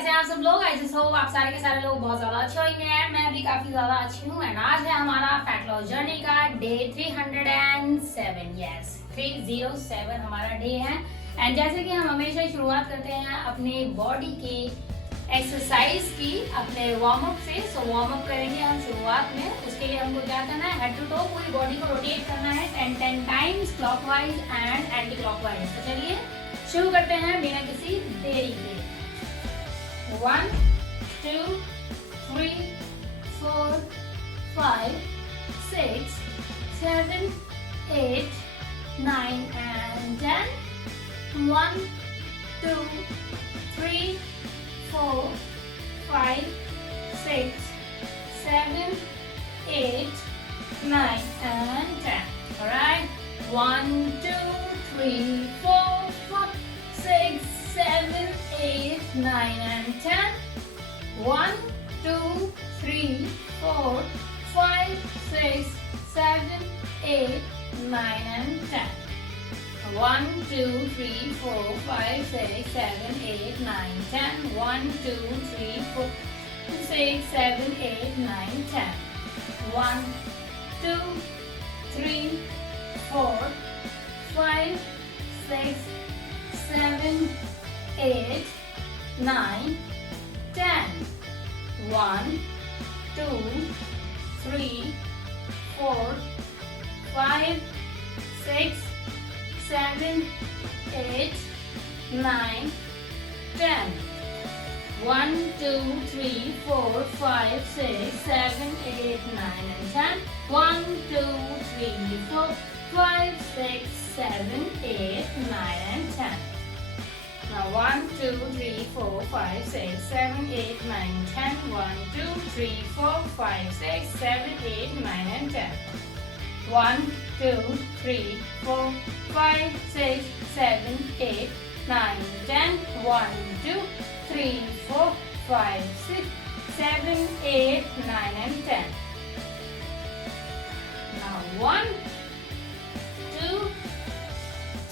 कैसे हैं आप सब लोग। आई जस्ट होप आप सारे के सारे लोग बहुत ज्यादा अच्छे होंगे एंड मैं भी काफी ज्यादा अच्छी हूँ। एंड आज है हमारा फैट लॉस जर्नी का डे 307। यस 307 हमारा डे है। एंड जैसे कि हम हमेशा शुरुआत करते हैं अपने बॉडी की एक्सरसाइज की अपने वार्म अप से। सो वार्म अप करेंगे हम शुरुआत में। उसके लिए हमको क्या करना है, हेड टू टो पूरी बॉडी को रोटेट करना है 10 times clockwise and anti clockwise. तो चलिए शुरू करते हैं बिना किसी देरी के। 1 2 3 4 5 6 7 8 9 and 10. 1 2 3 4 5 6 7 8 9 and 10. Alright. 1 2 3 4 5 6 7 8 9 and 10. 1 2 3 4 5 6 7 8 9 and 10. 1 2 3 4 5 6 7 8 9 10. 1 2 3 4 6 7 8 9 10. 1 2 3 4 5 6 7 8 9 10. 1 2 3 4 5 6 7 8 9 10. 1 2 3 4 5 6 7 8 9 and 10. 1 2 3 4 5 6 7 8 9 and 10. Now 1 2 3 4 5 6 7 8 9 10. 1 2 3 4 5 6 7 8 9 and 10. 1 2 3 4 5 6 7 8 9 10. 1 2 3 4 5 6 7 8 9 and 10. Now 1 2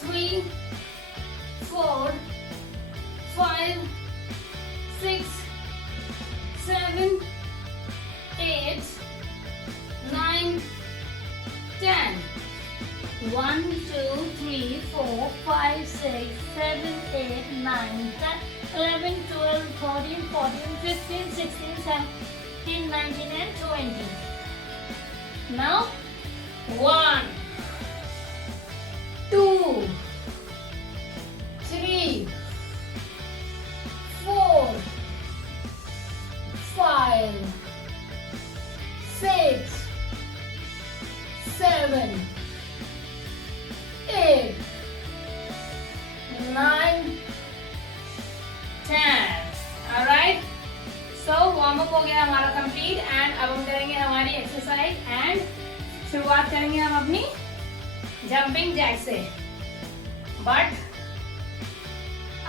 3 4 5 6 7 8 9 10. 1 2 3 4 5 6 7 8 9 10 11 12 13 14 15 16 17 19 and 20. Now 1 2 3 4 5 6 7 8 9 10. Alright. So warm up हो गया हमारा कंप्लीट एंड अब हम करेंगे हमारी एक्सरसाइज एंड शुरुआत करेंगे हम अपनी जंपिंग जैक से। बट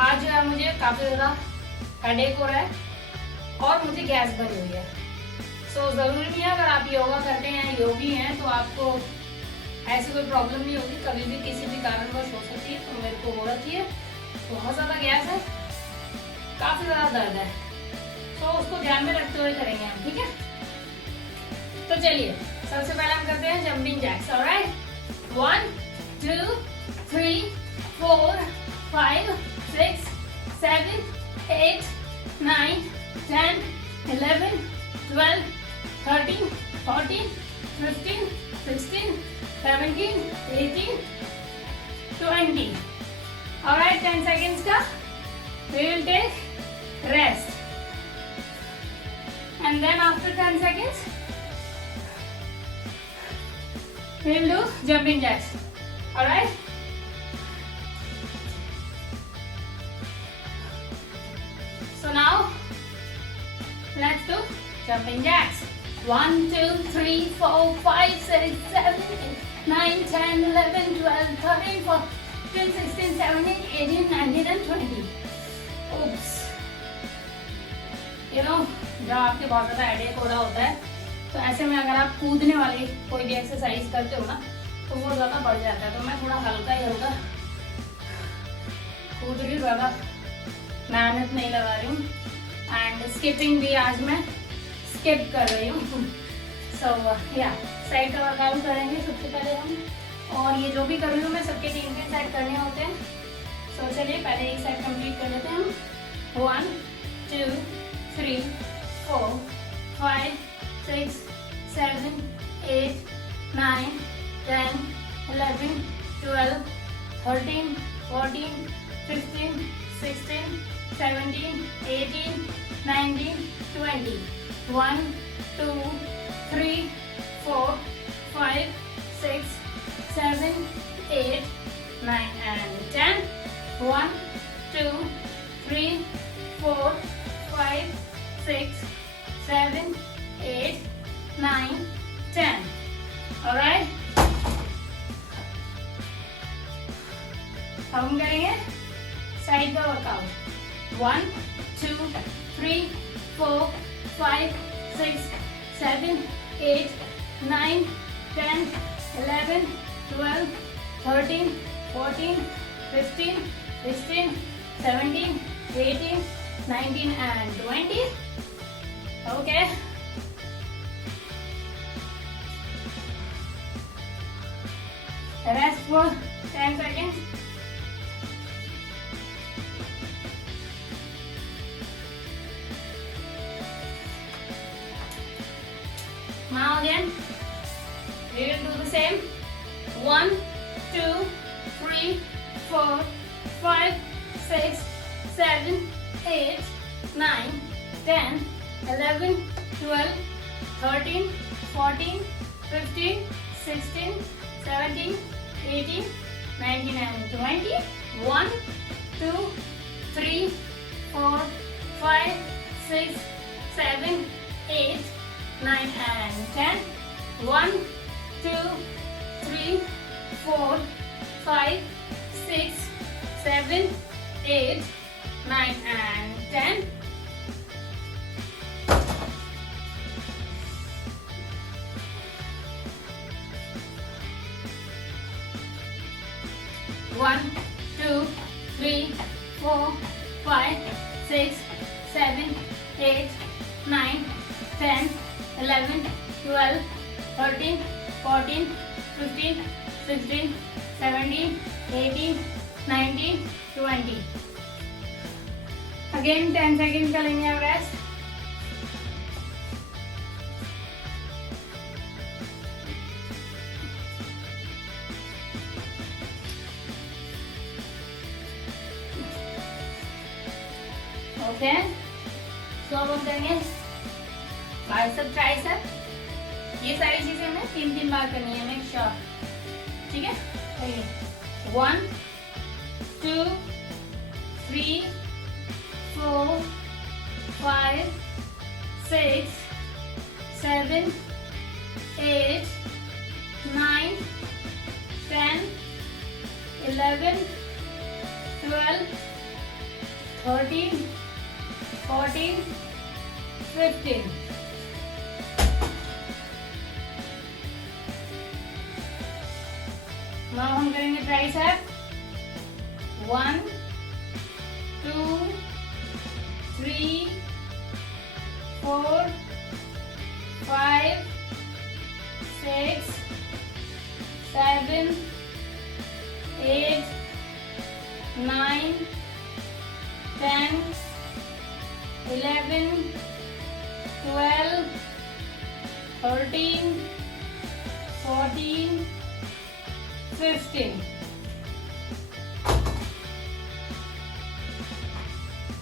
आज जो है मुझे काफी ज्यादा हेडेक हो रहा है और मुझे गैस बनी हुई है। सो जरूरी नहीं है अगर आप योगा करते हैं, योगी हैं, तो आपको ऐसी कोई प्रॉब्लम नहीं होगी। कभी भी किसी भी कारणवश हो सकती है। तो मेरे को हो रखी है, बहुत ज्यादा गैस है, काफी ज्यादा दर्द है। तो उसको ध्यान में रखते हुए करेंगे हम, ठीक है। तो चलिए सबसे पहले हम करते हैं jumping jacks. Alright. 1 2 3 4 5 6 7 8 9 10 11 12 13 14 15 16 17 18 20. Alright, 10 seconds का we will take rest and then after 10 seconds we will do jumping jacks. Alright. So now let's do jumping jacks. 1 2 3 4 5 6 7 8 9 10 11 12 13 14 16 17 18 19 and 20. Oops. You know, जब आपके बहुत ज़्यादा हेडेक हो रहा होता है तो ऐसे में अगर आप कूदने वाली कोई भी एक्सरसाइज करते हो ना तो वो ज़्यादा बढ़ जाता है। तो मैं थोड़ा हल्का ही हल्का कूद रही हूँ, ज़्यादा मेहनत नहीं लगा रही हूँ। एंड स्किपिंग भी आज मैं स्किप कर रही हूँ। सो या साइड का वर्कआउट करेंगे सबसे पहले हम, और ये जो भी कर रही हूँ मैं सबके 3 सेट करने होते हैं। सो चलिए पहले एक सेट कंप्लीट कर लेते हैं हम। 1 2 3 4 5 6 7 8 9 10 11 12 13 14 15 16 17 18 19 20 1 2 3 4 5 6 7 8 9 and 10 1 2 3 4 5 6 7 8 9 10. Alright, अब हम करेंगे साइड का workout. 1 2 3 4 5 6 7 8 9 10 11 12 13 14 15 16 17 18 19 and 20. Okay. Rest for 10 seconds. Now again, we will do the same. 1 2 3 4 5 6 7 8 9 10 11 12 13 14 15 16 17 18 19 and 20. 1 2 3 4 5 6 7 8 9 and 10. 1 2 3 4 5 6 7 8 9 and 10. One, 2, 3, 4, 5, 6, 7, 8, 9, 10, 11, 12, 13, 14, 15, 16, 17, 18, 19, 20. Again 10 seconds का लेंगे आप रेस्ट। ओके, सो अब हम करेंगे बाइसेप ट्राइसेप। ये सारी चीजें हमें 3 बार करनी है, मेक श्योर, ठीक है। 1 2 3 4 5 6 7 8 9 10 11 12 13 14 15. Now हम करेंगे ट्राइसेप। 1 2 3 4 5 6 7 8 9 10 11 12 13 14 15.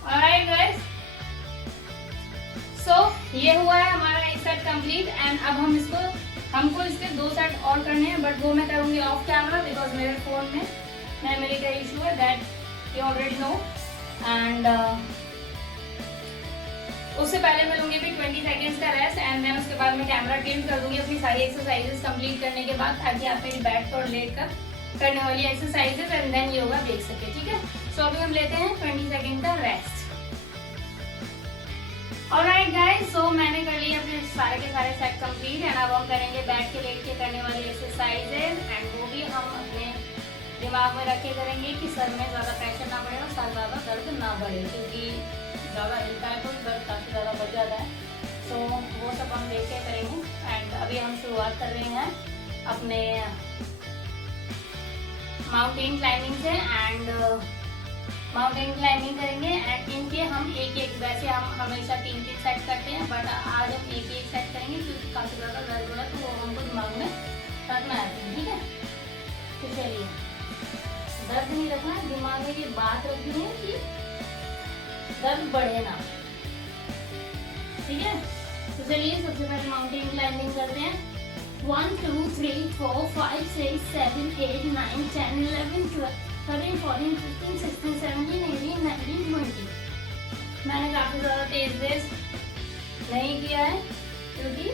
Alright guys, so ये हुआ है हमारा एक सेट कंप्लीट। एंड अब हमको इसके 2 सेट और करने हैं, बट वो मैं करूंगी ऑफ कैमरा बिकॉज मेरे फोन में मेमोरी का इशू है, that you already know. And उससे पहले मैं लूंगी भी 20 सेकेंड्स का रेस्ट, एंड देन उसके बाद मैं कैमरा टिल्ट कर दूंगी अपनी सारी एक्सरसाइजेस कंप्लीट करने के बाद, ताकि आप मेरी बैठ कर लेट कर करने वाली एक्सरसाइजेस एंड देन योगा देख सके, ठीक है। सो अभी हम लेते हैं 20 सेकेंड का रेस्ट। ऑलराइट गाइस, सो मैंने कर लिया अपने सारे के सारे सेट कंप्लीट, एंड अब हम करेंगे बैठ के लेट के करने वाली एक्सरसाइजेस, एंड वो भी हम अपने दिमाग में रख के करेंगे कि सर में ज़्यादा प्रेशर ना पड़े और सर ज़्यादा दर्द ना बढ़े, क्योंकि ज़्यादा हिलता है तो दर्द काफ़ी ज़्यादा बढ़ जाता है। सो वो सब हम देख के करेंगे। एंड अभी हम शुरुआत कर रहे हैं अपने माउंटेन क्लाइंबिंग से। एंड माउंटेन क्लाइंबिंग करेंगे एंड इनके हम एक एक, वैसे हम हमेशा 3-3 सेट करते हैं, बट आज हम एक एक सेट करेंगे क्योंकि काफ़ी ज़्यादा दर्द हो रहा है तो वो हमको दिमाग में रखना है। ठीक है, तो चलिए, दर्द नहीं रखना है दिमाग में, ये बात रखनी है कि दर्द बढ़े ना। ठीक है, तो चलिए सबसे पहले माउंटेन क्लाइंबिंग करते हैं। 1 2 3 4 5 6 7 8 9 10 11 12 13 14 15 16 17 18 19 20। मैंने काफी ज्यादा तेज नहीं किया है क्योंकि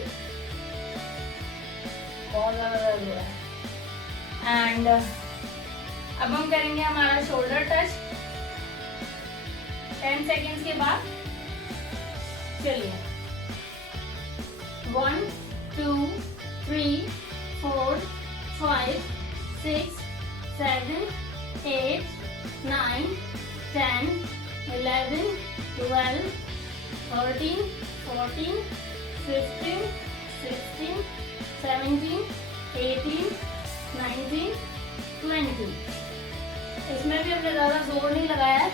बहुत ज्यादा दर्द हो रहा है। एंड अब हम करेंगे हमारा शोल्डर टच 10 सेकेंड्स के बाद। चलिए, 1 2 3 4 5 6 7 8 9 10 11 12 13 14 15 16 17 18 19 20। इसमें भी हमने ज्यादा जोर नहीं लगाया है,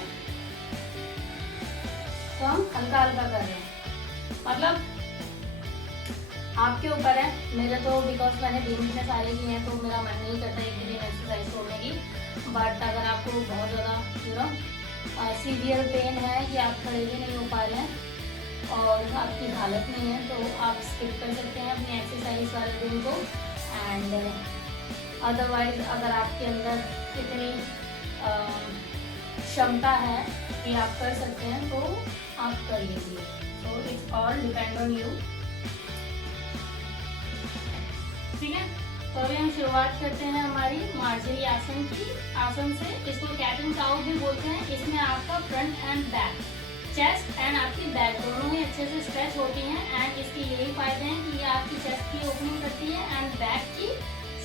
तो हम हल्का हल्का कर रहे हैं। मतलब आपके ऊपर है, मेरे तो बिकॉज मैंने दिन में सारे किए हैं तो मेरा मन नहीं करता एक दिन एक्सरसाइज छोड़ने की। बट अगर आपको बहुत ज़्यादा सीवियर पेन है कि आप खड़े भी नहीं हो पा रहे हैं और आपकी हालत नहीं है तो आप स्किप कर सकते हैं अपनी एक्सरसाइज वाले दिन को। एंड अदरवाइज अगर आपके अंदर इतनी क्षमता है कि आप कर सकते हैं तो आप कर लीजिए। So it's all depend on you. ठीक है, तो अभी हम शुरुआत करते हैं हमारी मार्जरी आसन से। इसको कैट एंड काउ भी बोलते हैं। इसमें आपका front end back, chest and आपकी बैक दोनों ही अच्छे से स्ट्रेच होती हैं। एंड इसके यही फायदे हैं कि ये आपकी चेस्ट की ओपनिंग करती है एंड बैक की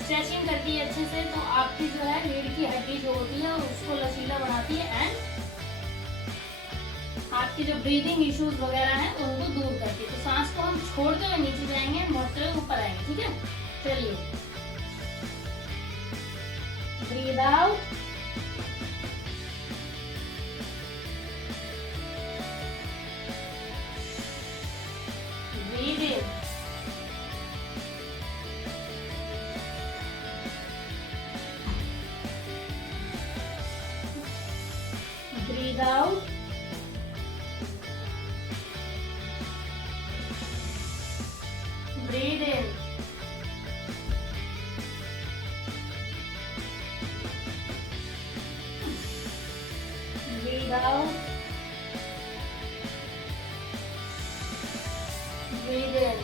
स्ट्रेचिंग करती है अच्छे से। तो आपकी जो है रीढ़ की हड्डी जो होती है उसको लचीला बनाती है एंड आपकी जो ब्रीदिंग इश्यूज वगैरह हैं उनको दूर करती है। तो सांस को हम छोड़ते हुए नीचे जाएंगे, बढ़ते हुए ऊपर आएंगे। ठीक है, चलिए, breathe out, breathe in, breathe out, breathe in, breathe out, breathe in।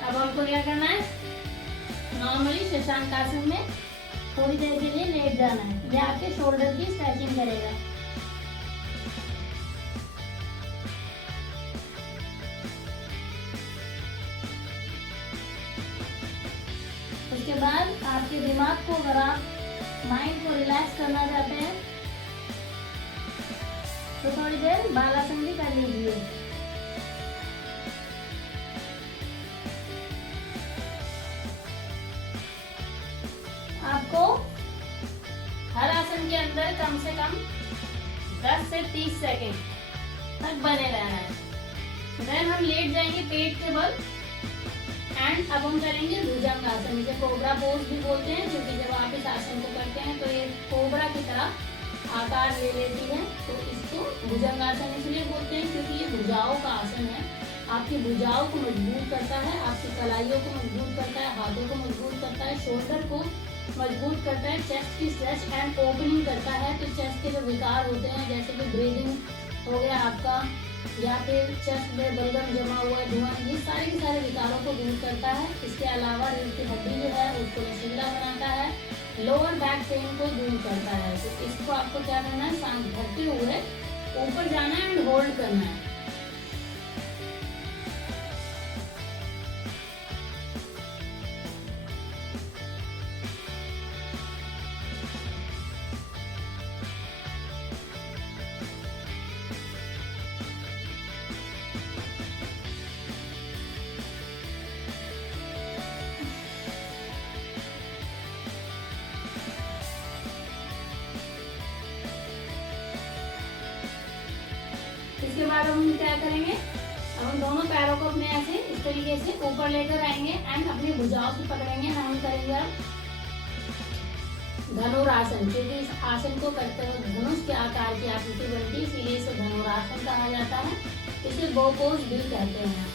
अब हमको क्या करना है, नॉर्मली शशांक आसन में थोड़ी देर के लिए लेट जाना है। ये आपके शोल्डर की स्ट्रेचिंग करेगा। उसके बाद आपके दिमाग को, अगर आप माइंड को रिलैक्स करना चाहते हैं तो थोड़ी देर बालासन भी कर लीजिए। आपको हर आसन के अंदर कम से कम 10 से 30 सेकेंड तक बने रहना है। देन हम लेट जाएंगे पेट के बल। एंड अब हम करेंगे भुजंगासन, जिसे कोबरा पोज भी बोलते हैं, क्योंकि जब आप इस आसन को करते हैं तो ये कोबरा की तरह आकार ले लेती है। तो इसको भुजंगासन इसलिए बोलते हैं क्योंकि ये भुजाओं का आसन है। आपकी भुजाओं को मजबूत करता है, आपकी कलाइयों को मजबूत करता है, हाथों को मजबूत करता है, शोल्डर को मजबूत करता है, चेस्ट की स्ट्रेच एंड ओपनिंग करता है। तो चेस्ट के जो विकार होते हैं, जैसे कि ब्रीदिंग हो गया आपका, या फिर चेस्ट में बलगम जमा हुआ है, धुआं, ये सारे के सारे विकारों को दूर करता है। इसके अलावा रीढ़ की हड्डी जो है उसको लचीला बनाता है, लोअर बैक पेन को दूर करता है। तो इसको आपको क्या करना है, सांस भरते हुए ऊपर जाना है एंड होल्ड करना है। इसके बाद हम क्या करेंगे, अब हम दोनों पैरों को अपने ऐसे इस तरीके से ऊपर लेकर आएंगे एंड अपनी भुजाओं से पकड़ेंगे। हम करेंगे अब धनुरासन, क्योंकि इस आसन को करते वक्त धनुष के आकार की आकृति बनती है, इसीलिए इसे धनुरासन कहा जाता है। इसे बो पोज भी कहते हैं।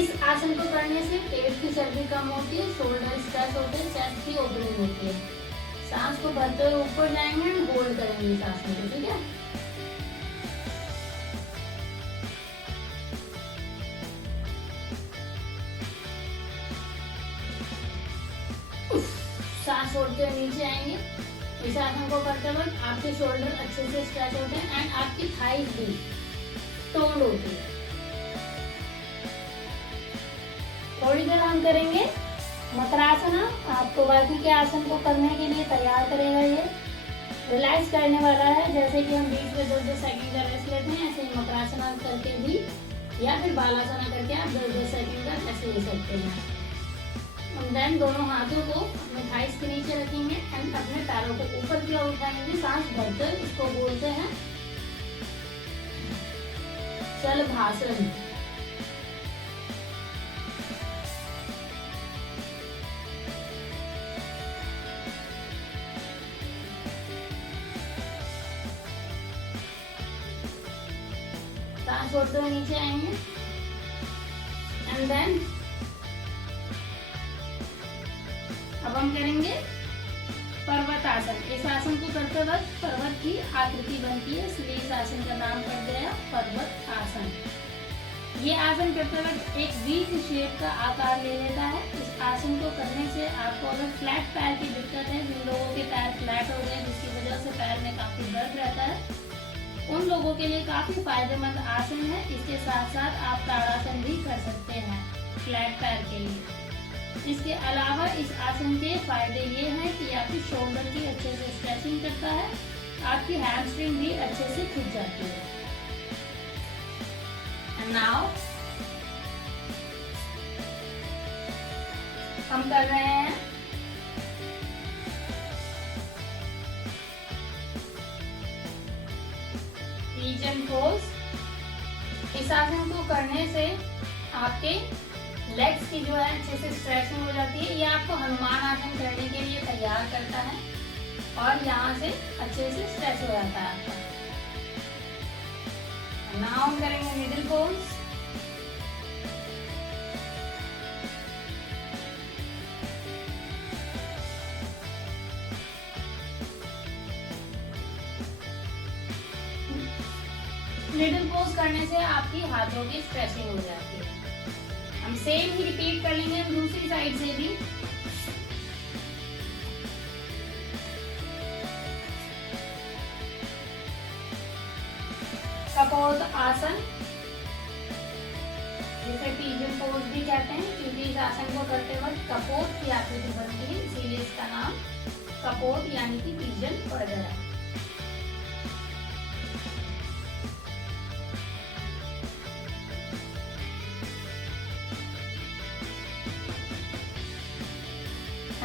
इस आसन को करने से पेट की चर्बी कम होती है, शोल्डर स्ट्रेच होते हैं, चेस्ट की ओपनिंग होती है। सांस को भरते हुए ऊपर जाएंगे, होल्ड करेंगे इस आसन को, ठीक है। सांस छोड़ते हुए नीचे आएंगे। इस आसन को करते वक्त आपके शोल्डर अच्छे से स्ट्रेच होते हैं एंड आपकी थाइज भी टोन्ड होती है। थोड़ी देर हम करेंगे मकरासना। आपको बाकी के आसन को करने के लिए तैयार करेगा। ये रिलैक्स करने वाला है, जैसे कि हम बीच में 2-2 सेकंड का रेस्ट लेते हैं, ऐसे ही मकरासना करके भी या फिर बालासना करके आप 2-2 सेकंड का रेस्ट ले सकते हैं। देन दोनों हाथों को अपने थाइस के नीचे रखेंगे एंड अपने पैरों को ऊपर की ओर उठाएंगे। सांस भरते इसको बोलते हैं शलभासन। सांस छोड़ते हुए नीचे आएंगे एंड देन अब हम करेंगे पर्वत आसन। इस आसन को करते वक्त पर्वत की आकृति बनती है, इसलिए इस आसन का नाम पड़ गया पर्वत आसन। ये आसन करते वक्त एक वी शेप का आकार ले लेता है। इस आसन को करने से आपको अगर फ्लैट पैर की दिक्कत है, जिन लोगों के पैर फ्लैट हो गए जिसकी वजह से पैर में काफी दर्द रहता है, उन लोगों के लिए काफी फायदेमंद आसन है। इसके साथ साथ आप ताड़ासन भी कर सकते हैं फ्लैट पैर के लिए। इसके अलावा इस आसन के फायदे ये हैं कि आपकी शोल्डर की अच्छे से स्ट्रेचिंग करता है, आपकी हैमस्ट्रिंग भी अच्छे से खिंच जाती है। एंड नाउ हम कर रहे हैं पिजन पोज। इस आसन को करने से आपके लेग्स की जो है अच्छे से स्ट्रेचिंग हो जाती है। ये आपको हनुमान आसन करने के लिए तैयार करता है और यहाँ से अच्छे से स्ट्रेच हो जाता है आपका। नाउ हम करेंगे मिडिल पोज। मिडिल पोज करने से आपकी हाथों की स्ट्रेचिंग हो जाती है। हम सेम ही रिपीट कर लेंगे दूसरी साइड से भी। कपोत आसन, जिसे पिजन पोज भी कहते हैं, क्योंकि इस आसन को करते वक्त कपोत की आकृति बनती है, इसीलिए इसका नाम कपोत यानी कि पिजन पड़ गया।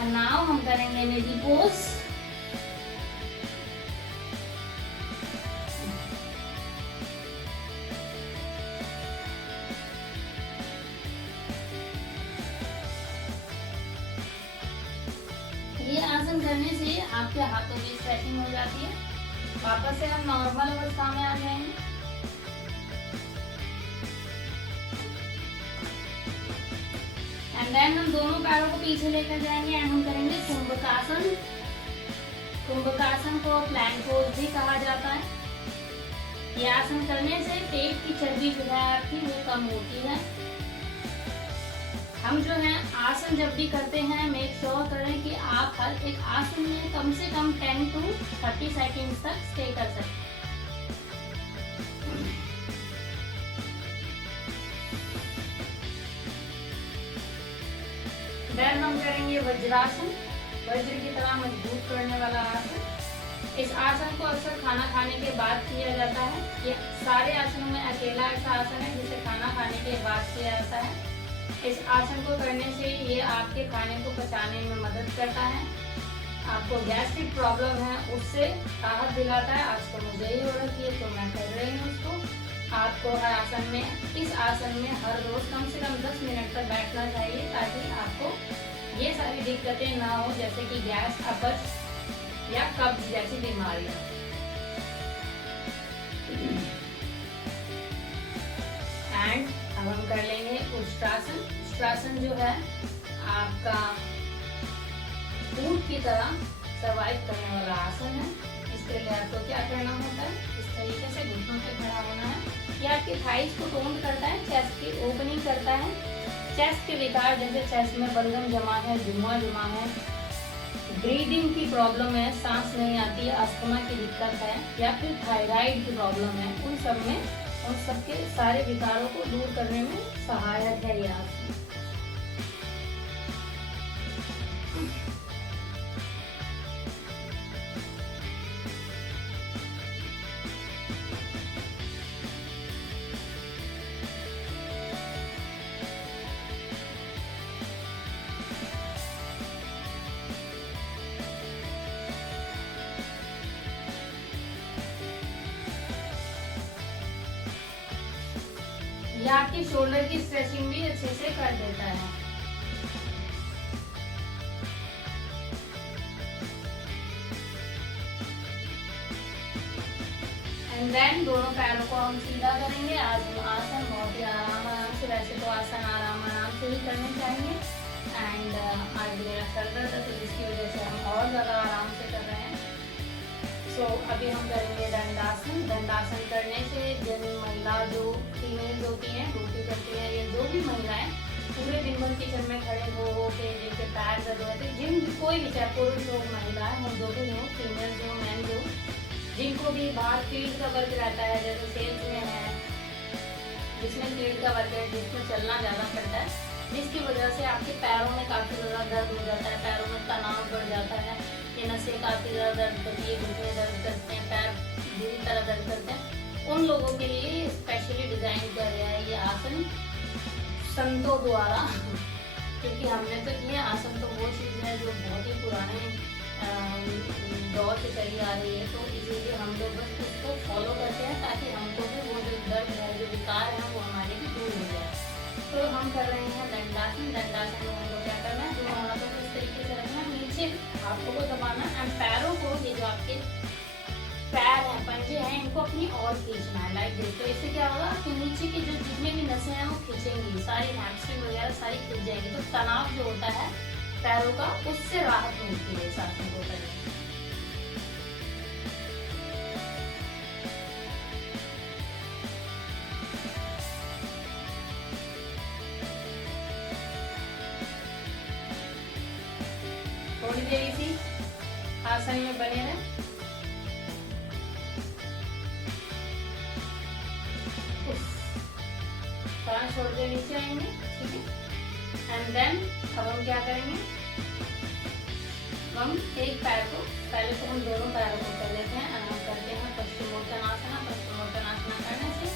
नाउ हम करेंगे मिडिल पोज। ये आसन करने से आपके हाथों की स्ट्रेचिंग हो जाती है। वापस से हम नॉर्मल अवस्था में आ जाएंगे। एंड देन हम दोनों पैरों को पीछे लेकर जाएंगे एंड हम करेंगे कुंभकासन। कुंभकासन को प्लैंक पोज भी कहा जाता है। ये आसन करने से पेट की चर्बी जो है आपकी वो कम होती है। हम जो है आसन जब भी करते हैं मेक श्योर करें कि आप हर एक आसन में कम से कम 10 to 30 सेकेंड तक स्टे कर सकते हैं। देन हम करेंगे वज्रासन, वज्र की तरह मजबूत करने वाला आसन। इस आसन को अक्सर खाना खाने के बाद किया जाता है। ये सारे आसनों में अकेला ऐसा आसन है जिसे खाना खाने के बाद किया जाता है। इस आसन को करने से ये आपके खाने को पचाने में मदद करता है आपको गैस्ट्रिक प्रॉब्लम है उससे राहत दिलाता है। आज तो मुझे ही हो रखी है तो मैं कर रही हूँ उसको। आपको हर आसन में, इस आसन में हर रोज कम से कम 10 मिनट तक बैठना चाहिए, ताकि आपको ये सारी दिक्कतें ना हो, जैसे कि गैस, अपच या कब्ज जैसी बीमारियां। एंड अब हम कर लेंगे उष्ट्रासन। उष्ट्रासन जो है आपका ऊंट की तरह सर्वाइव करने वाला आसन है। इसके लिए आपको क्या करना होता है, इस तरीके से घुटनों पे खड़ा होना है। ये आपके थाइस को टोन करता है, चेस्ट की ओपनिंग करता है। चेस्ट के विकार जैसे चेस्ट में बलगम जमा है, जुआ जमा है, ब्रीदिंग की प्रॉब्लम है, सांस नहीं आती है, अस्थमा की दिक्कत है, या फिर थायराइड की प्रॉब्लम है, उन सब में, उन सबके सारे विकारों को दूर करने में सहायक है ये आसन। ये आपके शोल्डर की स्ट्रेचिंग भी अच्छे से कर देता है। एंड देन दोनों पैरों को हम सीधा करेंगे। आज आसन बहुत ही आराम से, वैसे तो आसन आराम से ही करने चाहिए। एंड आज मेरा सर दर्द है तो जिसकी वजह से हम और ज्यादा आराम से कर रहे हैं। सो अभी हम करेंगे दंडासन। दंडासन करने से जिन महिला जो फीमेल्स होती हैं, ड्यूटी करती हैं, या जो भी महिलाएं पूरे दिन भर किचन में खड़े हो के जिनके पैर दर्द होते हैं, जिन कोई भी, चाहे पुरुष हो, महिलाएं हो, जो भी हो, फीमेल्स हो, मैन हो, जिनको भी बाहर फील्ड का वर्क रहता है, जैसे सेल्स में है, जिसमें फील्ड का वर्क है, जिसमें चलना ज़्यादा पड़ता है, जिसकी वजह से आपके पैरों में काफ़ी ज़्यादा दर्द हो जाता है, पैरों में तनाव बढ़ जाता है, ये नसें काफ़ी ज़्यादा दर्द करती है, घुटने दर्द करते हैं, पैर बुरी तरह दर्द करते हैं, उन लोगों के लिए स्पेशली डिज़ाइन किया गया है ये आसन संतों द्वारा। क्योंकि हमने तो ये आसन तो वो चीज़ है जो बहुत ही पुराने दौर से चली आ रही है, तो इसीलिए हम लोग बस उसको फॉलो करते हैं, ताकि हमको भी वो जो दर्द है, जो विकार है, वो हमारे भी दूर हो जाए। तो हम कर रहे हैं दंडासन। दंडासन में हमको क्या करना है, दोनों हाथों को इस तरीके से रखना है, नीचे हाथों को दबाना एंड पैरों को, ये जो आपके पैर हैं, पंजे हैं, इनको अपनी ओर खींचना है लाइक दिस। तो इससे क्या होगा, आपके नीचे की जो जितने भी नसें हैं वो खींचेंगी, सारी हैमस्ट्रिंग वगैरह सारी खींच जाएगी। तो तनाव जो होता है पैरों का, उससे राहत मिलती है इस आसन को करने से। थोड़ी देर इसी आसन में बने रहें। सांस छोड़ के नीचे आएंगे, ठीक है। एंड देन अब हम क्या करेंगे, हम एक पैर को, पहले तो हम दोनों पैरों को कर लेते हैं। हम करते हैं पश्चिमोत्तानासना। पश्चिमोत्तानासना करने से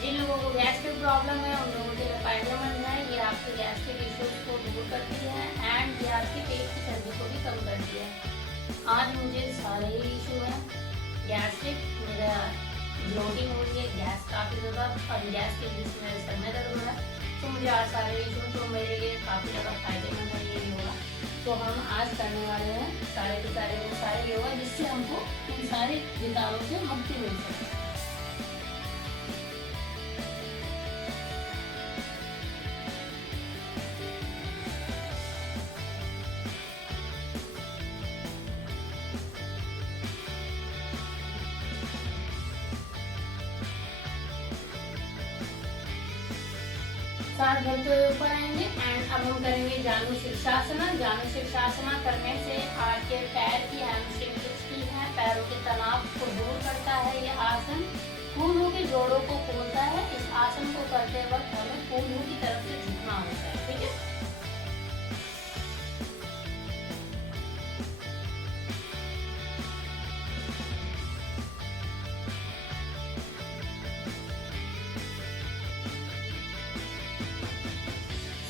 जिन लोगों को गैस की प्रॉब्लम है, उन लोगों के लिए फायदेमंद है। ये आपके गैस्ट्रिक इश्यूज को दूर करती है एंड ये आपके पेट की सर्दी को भी कम करती है। आज मुझे सारे ही इशू है, गैस्ट्रिक, मेरा ब्लोटिंग हो रही है, गैस काफ़ी ज़्यादा, और गैस के बीच में सर में दर्द हो रहा है। तो मुझे आज सारे इशू, तो मेरे लिए काफ़ी ज़्यादा फायदेमंद है ये योगा। तो हम आज करने वाले हैं सारे के सारे योगा, जिससे हमको इन सारे विकारों से मुक्ति मिल सके। सांस भरते हुए ऊपर आएंगे एंड अब हम करेंगे जानु शीर्षासना। जानु शीर्षासना करने से आपके पैर की हैमस्ट्रिंग खिंचती है, पैरों के तनाव को दूर करता है। यह आसन कूल्हू के जोड़ों को खोलता है। इस आसन को करते वक्त हमें कूल्हू की तरफ से झुकना होता है, ठीक है।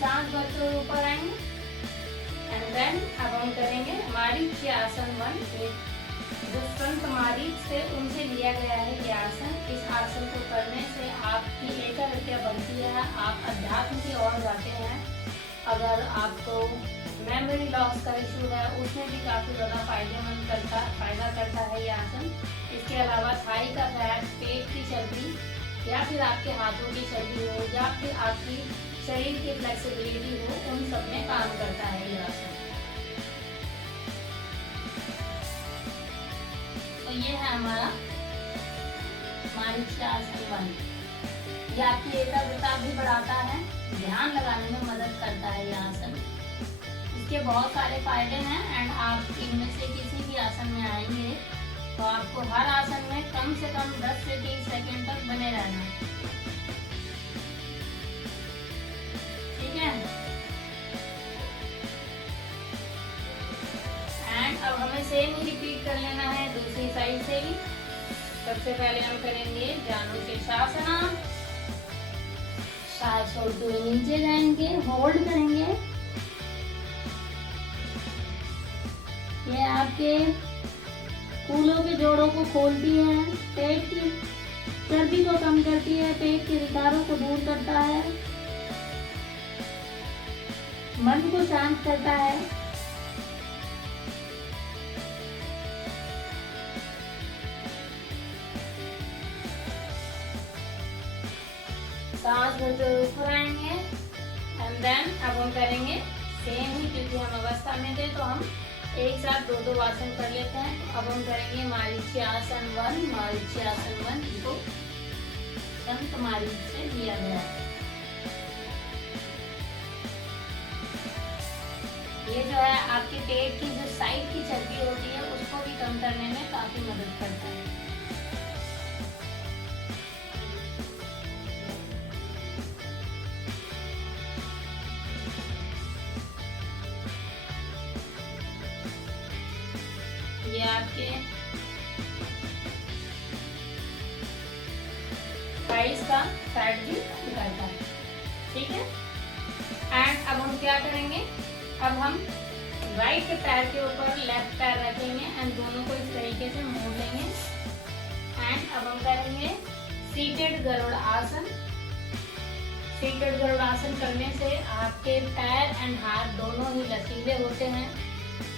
सांस भरते हुए ऊपर आएंगे एंड एंड देन अब हम करेंगे मारीच आसन 1। जो संत मारीच से उनसे लिया गया है ये आसन। इस आसन को करने से आपकी एकाग्रता बढ़ती है, आप अध्यात्म की ओर जाते हैं। अगर आपको मेमोरी लॉस का इशू है उसमें भी काफी ज्यादा फायदा करता है ये आसन। इसके अलावा थाई का फैट, पेट की चर्बी या फिर आपके हाथों की चर्बी हो या फिर आपकी शरीर की फ्लेक्सिबिलिटी हो, उन सब में काम करता है ये आसन। तो ये है हमारा मारीच आसन 1। ये आपकी एकाग्रता भी बढ़ाता है, ध्यान लगाने में मदद करता है ये आसन। इसके बहुत सारे फायदे हैं एंड आप इनमें से किसी भी आसन में आएंगे तो आपको हर आसन में कम से कम 10 से 30 सेकंड तक बने रहना है। ठीक है। एंड अब हमें सेम ही रिपीट कर लेना है दूसरी साइड से भी। सबसे पहले हम करेंगे जानु शीर्षासना। सांस छोड़ते हुए नीचे जाएंगे, होल्ड करेंगे। ये आपके फूलों के जोड़ों को खोलती है, पेट की चर्बी को कम करती है, पेट के विकारों को दूर करता है, मन को शांत करता है। सांस भरते हुए ऊपर आएंगे एंड देन अब हम करेंगे सेम ही, क्योंकि हम अवस्था में थे तो हम एक साथ दो आसन कर लेते हैं। तो अब हम करेंगे मारीच आसन 1। मारीच आसन 1 को संत मारीच से लिया गया है। ये जो है आपके पेट की जो साइड की चर्बी होती है उसको भी कम करने में काफी मदद करता है। ये आपके थाइस का फैट भी कम करता है। ठीक है। एंड अब हम क्या करेंगे, अब हम राइट पैर के ऊपर लेफ्ट पैर रखेंगे एंड दोनों को इस तरीके से मोड़ लेंगे। एंड अब हम करेंगे सीटेड गरुड़ आसन। सीटेड गरुड़ आसन करने से आपके पैर एंड हाथ दोनों ही लचीले होते हैं,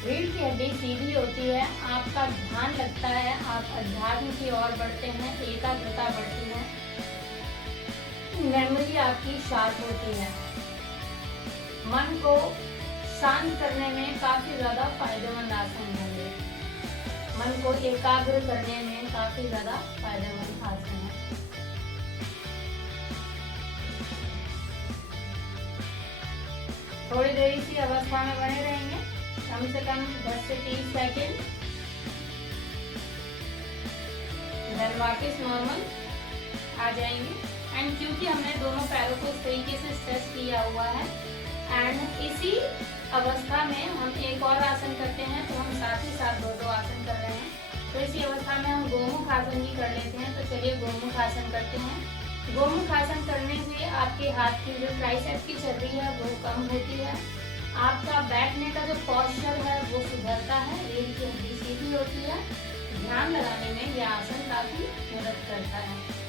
रीढ़ की हड्डी सीधी होती है, आपका ध्यान लगता है, आप अध्यात्म की ओर बढ़ते हैं, एकाग्रता बढ़ती है, मेमोरी आपकी शार्प होती है, मन को शांत करने में काफी ज्यादा फायदेमंद आसन है ये। मन को एकाग्र करने में काफी ज्यादा फायदेमंद आसन है। थोड़ी देर इसी अवस्था में बने रहेंगे, कम से कम 10 से 30 सेकेंड। देन वापस नॉर्मल आ जाएंगे। एंड क्योंकि हमने दोनों पैरों को इस तरीके से स्ट्रेच किया हुआ है एंड इसी अवस्था में हम एक और आसन करते हैं, तो हम साथ ही साथ दो आसन कर रहे हैं। तो इसी अवस्था में हम गोमुख आसन भी कर लेते हैं। तो चलिए गोमुख आसन करते हैं। गोमुख आसन करने से आपके हाथ की जो ट्राइसेप की चर्बी है वो कम होती है, आपका बैठने का जो पोस्चर है वो सुधरता है, रीढ़ की हड्डी सीधी होती है, ध्यान लगाने में यह आसन काफी मदद करता है।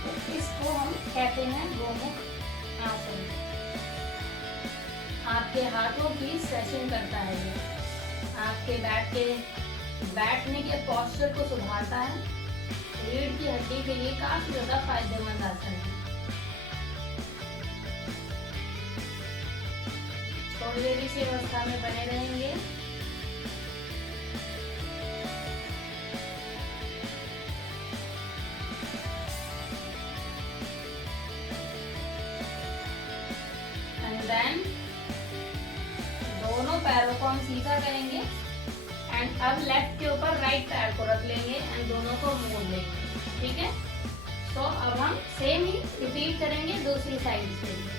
तो इसको हम कहते हैं गोमुख आसन। आपके हाथों की स्ट्रेचिंग करता है ये, आपके बैठने के पोस्चर को सुधारता है, रीढ़ की हड्डी के लिए काफी ज्यादा फायदेमंद आसन है। थोड़ी देर इसी अवस्था में बने रहेंगे। एंड देन दोनों पैरों को हम सीधा करेंगे एंड अब लेफ्ट के ऊपर राइट पैर को रख लेंगे एंड दोनों को मोड़ लेंगे। ठीक है। तो अब हम सेम ही रिपीट करेंगे दूसरी साइड से।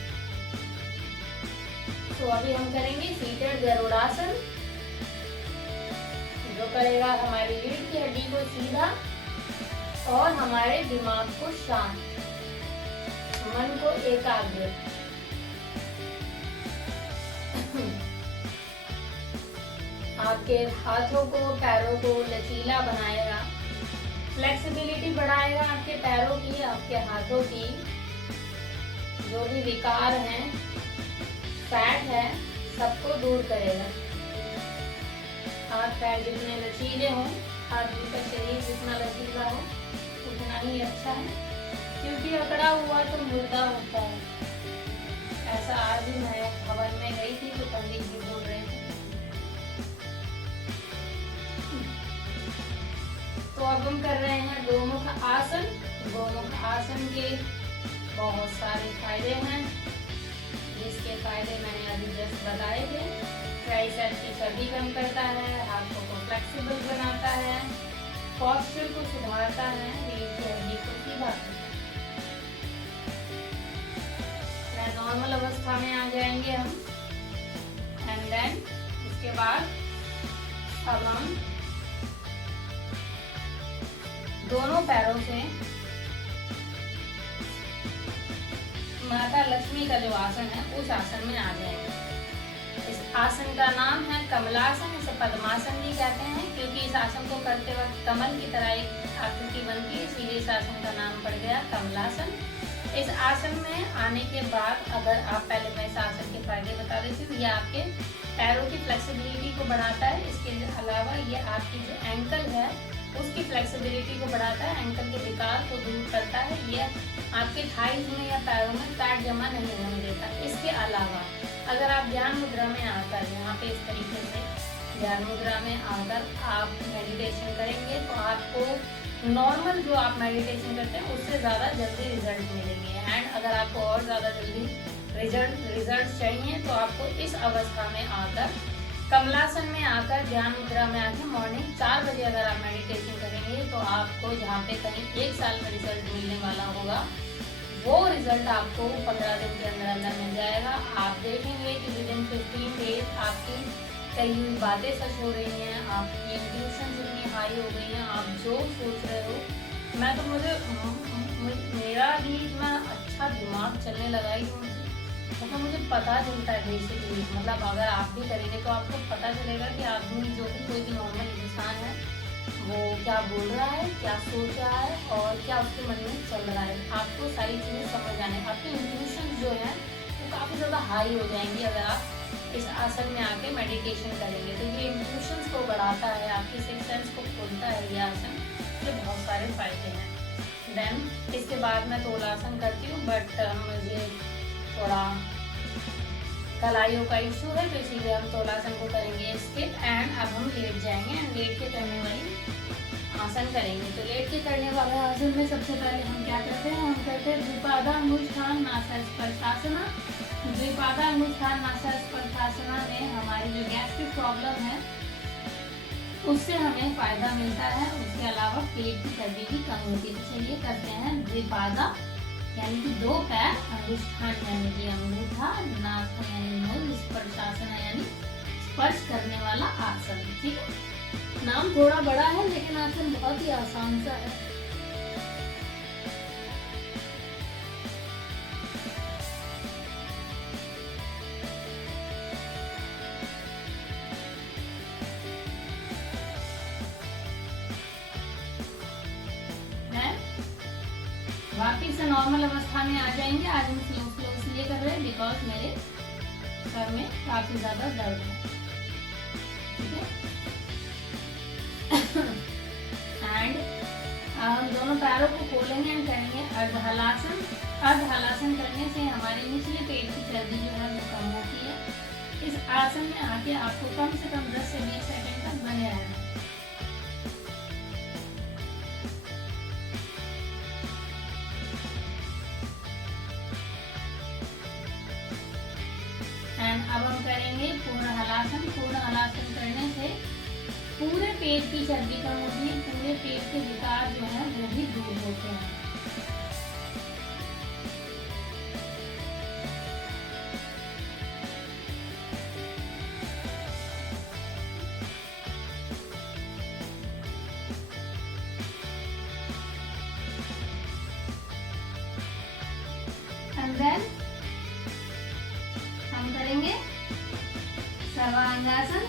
तो अभी हम करेंगे सीटेड गरुड़ासन, जो करेगा हमारी रीढ़ की हड्डी को सीधा और हमारे दिमाग को शांत, मन को एकाग्र। आपके हाथों को, पैरों को लचीला बनाएगा, फ्लेक्सिबिलिटी बढ़ाएगा आपके पैरों की, आपके हाथों की। जो भी विकार हैं, फैट है, सबको दूर करेगा। हाथ पैर जितने लचीले हों, आदमी का शरीर जितना लचीला हो उतना ही अच्छा है, क्योंकि अकड़ा हुआ तो मुर्दा होता है। ऐसा आज ही मैं भवन में गई थी तो पंडित जी बोल रहे थे। तो अब हम कर रहे हैं गोमुख आसन। गोमुख आसन के बहुत सारे फायदे हैं, जिसके फायदे मैंने अभी जस्ट बताए थे। ट्राइसेप की चर्बी कम करता है, हाथों को फ्लेक्सिबल बनाता है, पोस्चर को सुधारता है, रीढ़ की हड्डी को सीधा करता है। नॉर्मल अवस्था में आ जाएंगे हम। एंड देन इसके बाद अब हम दोनों पैरों से माता लक्ष्मी का जो आसन है उस आसन में आ जाएंगे। इस आसन का नाम है कमलासन। इसे पद्मासन भी कहते हैं, क्योंकि इस आसन को करते वक्त कमल की तरह एक आकृति बनती है, इसीलिए इस आसन का नाम पड़ गया कमलासन। इस आसन में आने के बाद अगर आप, पहले मैं इस आसन के फायदे बता देती हूँ। ये आपके पैरों की फ्लेक्सिबिलिटी को बढ़ाता है। इसके अलावा ये आपकी जो एंकल है उसकी फ्लेक्सिबिलिटी को बढ़ाता है, एंकल के विकार को दूर करता है। ये आपके थाइज में या पैरों में फैट जमा नहीं होने देता। इसके अलावा अगर आप ध्यान मुद्रा में आकर, यहाँ पे इस तरीके से ध्यान मुद्रा में आकर आप मेडिटेशन करेंगे तो आपको नॉर्मल जो आप मेडिटेशन करते हैं उससे ज़्यादा जल्दी रिजल्ट मिलेंगे। एंड अगर आपको और ज़्यादा जल्दी रिजल्ट चाहिए तो आपको इस अवस्था में आकर, कमलासन में आकर, ध्यान मुद्रा में आकर मॉर्निंग 4 बजे अगर आप मेडिटेशन करेंगे तो आपको जहाँ पे कहीं 1 साल में रिजल्ट मिलने वाला होगा, वो रिजल्ट आपको 15 दिन के अंदर अंदर मिल जाएगा। आप देखेंगे कि विदिन 15 डेज आपकी कई बातें सच हो रही हैं, आपकी इंट्यूशन इतनी हाई हो गई हैं, आप जो सोच रहे हो, मैं तो मेरा भी इतना अच्छा दिमाग चलने लगा ही, मतलब मुझे पता चलता है बेसिकली। मतलब अगर आप भी करेंगे तो आपको पता चलेगा कि आदमी जो भी, कोई भी नॉर्मल इंसान है, वो क्या बोल रहा है, क्या सोच रहा है और क्या उसके मन में चल रहा है। आपको सारी चीज़ें समझ आने, आपके इंट्यूशन जो है वो काफ़ी ज़्यादा हाई हो जाएंगी अगर आप इस आसन में आके मेडिटेशन करेंगे। तो ये इंट्यूशंस को बढ़ाता है, आपकी सिक्स सेंस को खोलता है ये आसन। इसके बहुत सारे फायदे हैं। देन इसके बाद मैं तोलासन करती हूँ, बट मुझे थोड़ा कलाइयों का इशू है तो इसीलिए हम तोलासन को करेंगे स्किप। एंड अब हम लेट जाएंगे एंड लेट के करने वाली आसन करेंगे। तो लेट के करने वाले आसन में सबसे पहले हम क्या करते हैं, हम करते हैं द्विपादा अंगुष्ठान नासास्पर्शासना। द्विपादा अंगुष्ठान नासास्पर्शासना में हमारी जो गैस्ट्रिक प्रॉब्लम है उससे हमें फायदा मिलता है। उसके अलावा पेट की चर्बी भी कम होती है। तो चलिए करते हैं द्विपादा, यानी कि 2 पैर, अंगुष्ठान यानी कि अंगूठा, नासा यानी नोज, स्पर्शासना यानी स्पर्श करने वाला आसन। ठीक है, नाम थोड़ा बड़ा है लेकिन आसन बहुत ही आसान सा है। वापिस से नॉर्मल अवस्था में आ जाएंगे। आज हम स्लो इसलिए कर रहे हैं बिकॉज मेरे सर में काफी ज्यादा दर्द है। ठीक है, एंड हम दोनों पैरों को खोलेंगे एंड करेंगे अर्धहलासन। अर्धहलासन करने से हमारे निचले पेट की चर्बी जो है वो कम होती है। इस आसन में आके आपको कम से कम 10 से 20 सेकंड तक बने रहना है। अब हम करेंगे पूर्ण हलासन। पूर्ण हलासन करने से पूरे पेट की चर्बी कम होती है, पूरे पेट के विकार जो है वो भी दूर होते हैं। एंड देन हम करेंगे सर्वांगासन।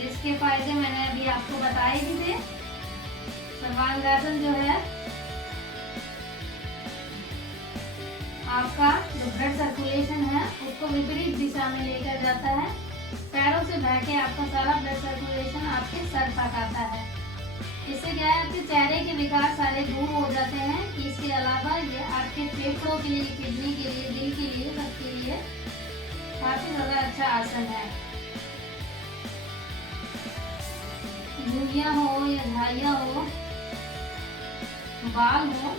जिसके फायदे मैंने अभी आपको बताए ही थे। सर्वांगासन जो है आपका जो ब्लड सर्कुलेशन है उसको विपरीत दिशा में लेकर जाता है। पैरों से बहके आपका सारा ब्लड सर्कुलेशन आपके सर तक आता है। इससे क्या है, आपके चेहरे के विकार सारे दूर हो जाते हैं। इसके अलावा ये आपके फेफड़ों के लिए, किडनी के लिए, दिल के लिए, सबके लिए काफी ज्यादा अच्छा आसन है। झुर्रियां हो या झाइयां हो, बाल हो,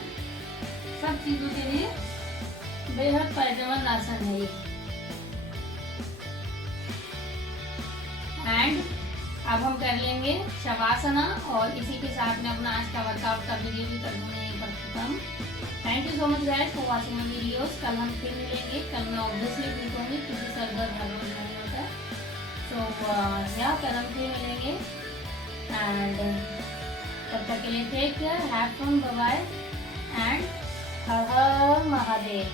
सब चीजों के लिए बेहद फायदेमंद आसन है ये। एंड अब हम कर लेंगे शवासना और इसी के साथ में अपना आज का वर्कआउट का वीडियो भी कर दूंगा यहीं पर खत्म। Thank you so much guys for watching my videos. कल हम फिर मिलेंगे। कल मैं ऑब्वियसली ठीक होंगी क्योंकि सर दर्द हर रोज नहीं होता है। सो या कल हम फिर मिलेंगे एंड तब तक के लिए take care, have fun, bye bye and Har Har Mahadev.